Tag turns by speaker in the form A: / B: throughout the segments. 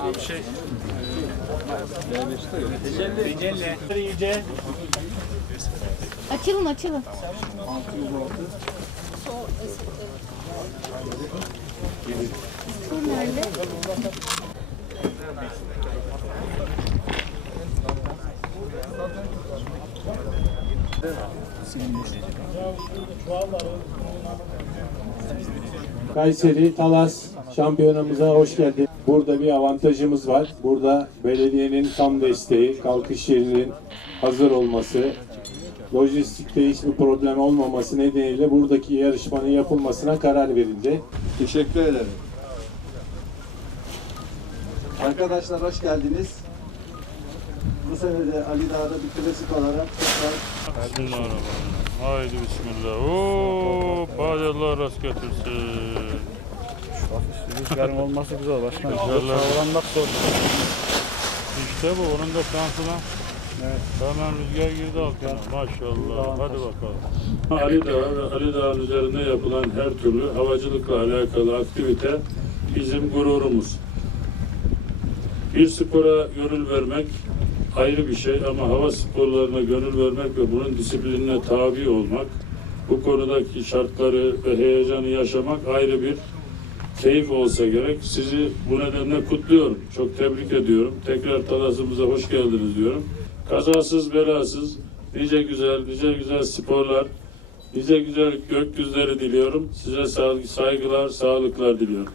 A: Abi şey. Tecelli. İyice.
B: Açılın açılın. Bu nerede?
C: Kayseri Talas şampiyonamıza hoş geldin. Burada bir avantajımız var. Burada belediyenin tam desteği, kalkış yerinin hazır olması, lojistikte hiçbir problem olmaması nedeniyle buradaki yarışmanın yapılmasına karar verildi.
D: Teşekkür ederim. Arkadaşlar hoş geldiniz. Bu sene de Ali Dağ'da bir klasik olarak tekrar
E: arabanı. Haydi bismillah. Oo, hadi Allah rast getirsin.
A: Rüzgarın olması güzel başkanım.
E: Rüzgarlar-
A: Sağlanmak zor.
E: İşte bu, onun da şansı lan. Hemen rüzgar girdi altına. Maşallah. Hadi bakalım. Ali Dağı ve Ali Dağı'nın üzerinde yapılan her türlü havacılıkla alakalı aktivite bizim gururumuz. Bir spora gönül vermek ayrı bir şey ama hava sporlarına gönül vermek ve bunun disiplinine tabi olmak, bu konudaki şartları ve heyecanı yaşamak ayrı bir keyif olsa gerek. Sizi bu nedenle kutluyorum. Çok tebrik ediyorum. Tekrar Talas'ımıza hoş geldiniz diyorum. Kazasız belasız, nice güzel, nice güzel sporlar, nice güzel gökyüzleri diliyorum. Size saygılar, sağlıklar diliyorum.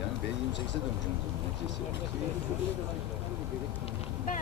D: Yani B28'e döneceğim neticesi.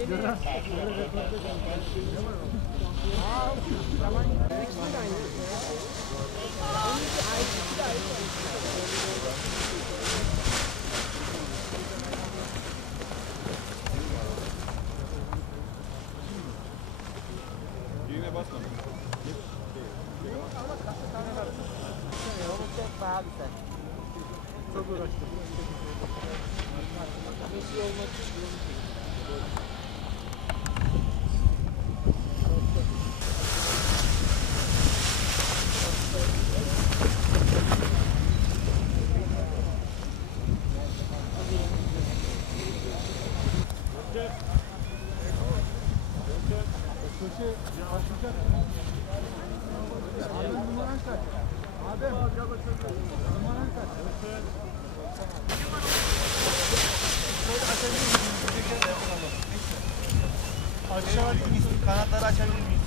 B: Düğme basma. Ama kasa tane var. Onu çekme abi sen. Çok uğraştım. Mesih olmak istiyorum.
F: Kanatları açabilir miyiz?